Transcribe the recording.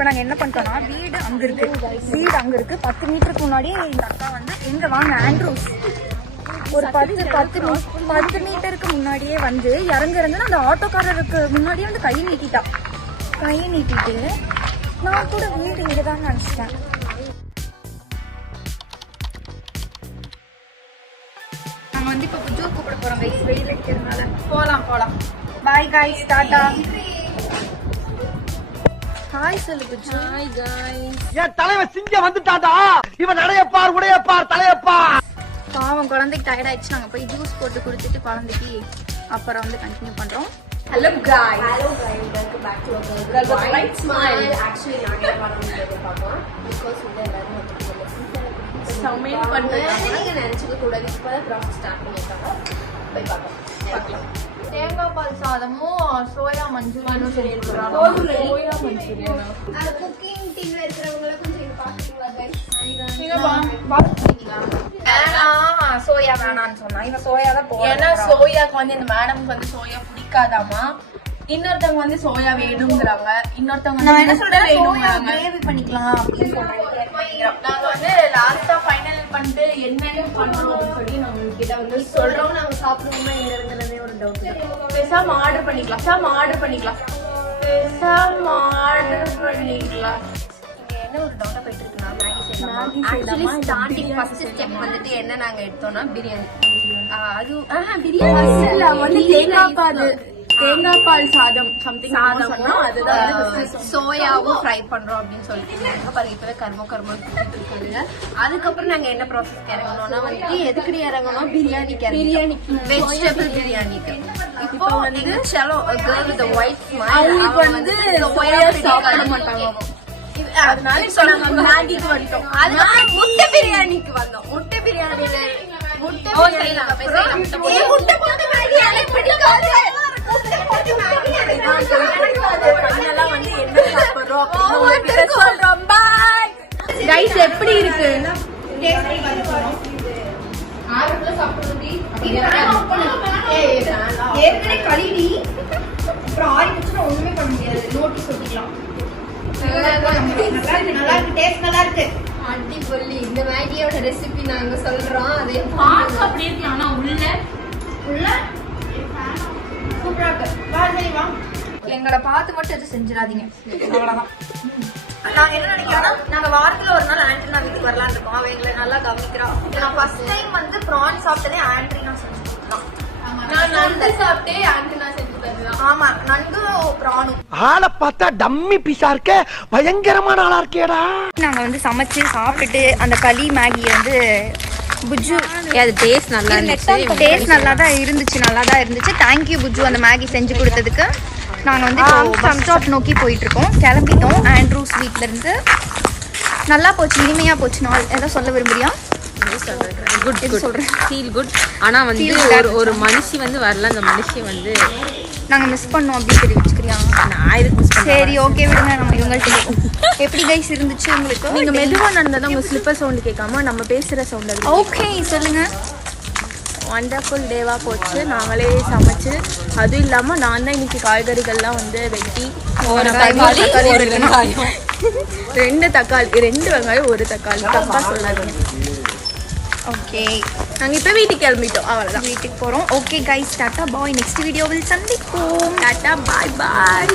இப்போ நாங்கள் என்ன பண்ணிட்டோம்னா வீடு அங்கே இருக்கு 10 மீட்டருக்கு முன்னாடி இந்த அக்கா வந்து எங்க வாங்க ஆண்ட்ரூஸ் ஒரு 10 மீட்டருக்கு முன்னாடியே வந்து இறங்குறதுன்னு அந்த ஆட்டோக்காரருக்கு முன்னாடியே வந்து கை நீட்டிட்டு நான் கூட வீடு இங்கதான் நினைச்சிட்டேன். நாங்க வந்து இப்ப புஜ்ஜு கூப்பிட போறோம் கைஸ், வெயில் அடிக்கிறதுனால. போலாம் பாய் கைஸ், டாடா. ஹாய் சொல்லு புஜ்ஜு. Hi guys. என் தலைவன் சிங்கம் வந்துட்டாடா. இவன் நடையப்பார் உடையப்பார் தலையப்பார். பாவம் குழந்தைக்கு டயர்ட் ஆயிடுச்சு. நாங்க போய் ஜூஸ் போட்டு குடிச்சிட்டு குழந்தைக்கு அப்புறம் வந்து கண்டினியூ பண்றோம். Hello guys, welcome back to our girl with a white smile. Actually நாங்க பண்ணோம் பார்க்கலாம் because இந்த எல்லாரும் வந்து சமையல் பண்றாங்க. நீங்க நினைச்சுக்க கூடாது. இப்பதான் process ஸ்டார்ட் பண்ணிருக்காங்க. போய் பார்க்கலாம். தேங்காய் பால் சாதமும் சோயா மஞ்சூரியனும் செஞ்சிருக்காங்க. Soya Manchurian. அந்த குக்கிங் டீம்ல இருக்கிறவங்கள கொஞ்சம் இங்க பாத்துட்டீங்களா guys? சோயா வேணான்னு சொன்னா இவன் சோயா தான் போடுறா. ஏன்னா சோயாக்கு வந்து இந்த மேடம்க்கு வந்து சோயா பிடிக்காதாமா. இன்னொருத்தவங்க வந்து சோயா வேணுங்கிறாங்க. இன்னொருத்தவங்க நான் என்ன சொல்றேன், சோயா கிரேவி பண்ணிக்கலாம் அப்படின்னு சொல்றேன். நாங்க வந்து லாஸ்டா ஃபைனல் பண்ணிட்டு என்னென்ன பண்றோம் அப்படின்னு சொல்லி நாங்க கிட்ட வந்து சொல்றோம். நாங்க சாப்பிடுவோமா எங்க இருந்ததே ஒரு டவுட். பேசாம ஆர்டர் பண்ணிக்கலாம். என்ன ஒரு டவுட்டா போயிட்டு இருக்குன்னா ஆக்சுவலி ஸ்டார்டிங் ஃபர்ஸ்ட் ஸ்டெப் வந்துட்டு என்ன நாங்க எடுத்தோம்னா பிரியாணி. அது பிரியாணி இல்ல வந்து தேங்காய் பால் சாதம் சம்திங் சொன்னா அதுதான் வந்து சோயாவும் ஃப்ரை பண்றோம் அப்படின்னு சொல்லிட்டு எங்க பாருங்க இப்பவே கர்ம இருக்காங்க. அதுக்கப்புறம் நாங்க என்ன ப்ராசஸ் இறங்கணும்னா வந்துட்டு எதுக்கடி இறங்கணும் பிரியாணிக்கு வெஜிடபிள் பிரியாணிக்கு. இப்போ வந்து sello girl with white smile அவங்களுக்கு வந்து சோயா சாப்பிட மாட்டாங்க. அதனால சொன்னாங்க மேகிக்கு வந்துட்டோம். அதனால முட்டை பிரியாணிக்கு வந்தோம். முட்டை பிரியாணில முட்டை போட்டு மேகி எனக்கு பிடிக்காது. கைஸ் எப்படி இருக்கு? ஏற்கனவே கழுவி அப்புறம் ஆறி வச்சுன்னா ஒண்ணுமே பண்ண முடியாது. நோட்டீஸ் ஒட்டிக்கலாம். நல்லா இருக்கு டேஸ்ட் நல்லா இருக்கு. அடிப்பொல்லி. இந்த மேகியோட ரெசிபி நாங்க சொல்றோம். அது பார்க்க அப்படியே இருக்கு. ஆனா உள்ள சூப்பரா இருக்கு. வா எங்களை பார்த்து மட்டும் எதுவும் செஞ்சிடாதீங்க. அவ்வளவுதான். நாங்க என்ன நினைக்கிறோம்னா நாங்க வாரத்துல ஒரு நாள் ஆண்ட்ரினா வீட்டுக்கு வரலான்னு இருக்கோம். அவ எங்களை நல்லா கவனிக்கிறா. நான் ஃபர்ஸ்ட் டைம் வந்து ப்ரான் சாப்பிட்டதே ஆண்ட்ரினா செஞ்சு கொடுக்கலாம். நான் நண்டு சாப்பிட்டே ஆண்ட்ரினா செஞ்சு தருவேன். ஆமா நண்டு ப்ரானும். ஆளை பார்த்தா டம்மி பீஸா இருக்க, பயங்கரமான ஆளா இருக்கேடா. நாங்க வந்து சமைச்சு சாப்பிட்டுட்டு அந்த களி மேகியை வந்து புஜ்ஜு அது டேஸ்ட் நல்லா நல்லா தான் இருந்துச்சு. தேங்க்யூ புஜ்ஜு அந்த மேகி செஞ்சு கொடுத்ததுக்கு. நாங்கள் வந்து பஸ் ஸ்டாப் நோக்கி போயிட்டு இருக்கோம். கிளம்பிட்டோம் ஆண்ட்ரூஸ் வீட்ல இருந்து. நல்லா போச்சு, இனிமையா போச்சு. நாள் ஏதாவது சொல்ல விரும்புறியா? ஆனா வந்து ஒரு மனுஷி வந்து வரல. அந்த மனுஷி வந்து நாங்க மிஸ் பண்ணோம் அப்படின்னு தெரிவிச்சுக்கிறியா? சரி ஓகே விடுங்க. நம்ம இவங்கள்ட்ட எப்படி கைஸ் இருந்துச்சு உங்களுக்கு? நீங்க மெதுவா நடந்தா உங்க ஸ்லிப்பர் சவுண்ட் கேட்காம நம்ம பேசுற சவுண்ட். ஓகே சொல்லுங்க. வண்டர்ஃபுல் டேவா போச்சு. நாங்களே சமைச்சு, அதுவும் இல்லாம நான் தான் இன்னைக்கு காய்கறிகள்லாம் வந்து வெட்டி 2 வெங்காயம் 1 தக்காளி தப்பா சொல்லாதீங்க. ஓகே நாங்க இப்ப வீட்டுக்கு கிளம்பிட்டோம். அவ்வளவுதான், வீட்டுக்கு போறோம். ஓகே கைஸ் டாடா பாய். நெக்ஸ்ட் வீடியோவில் சந்திப்போம். டாடா பாய் பாய்.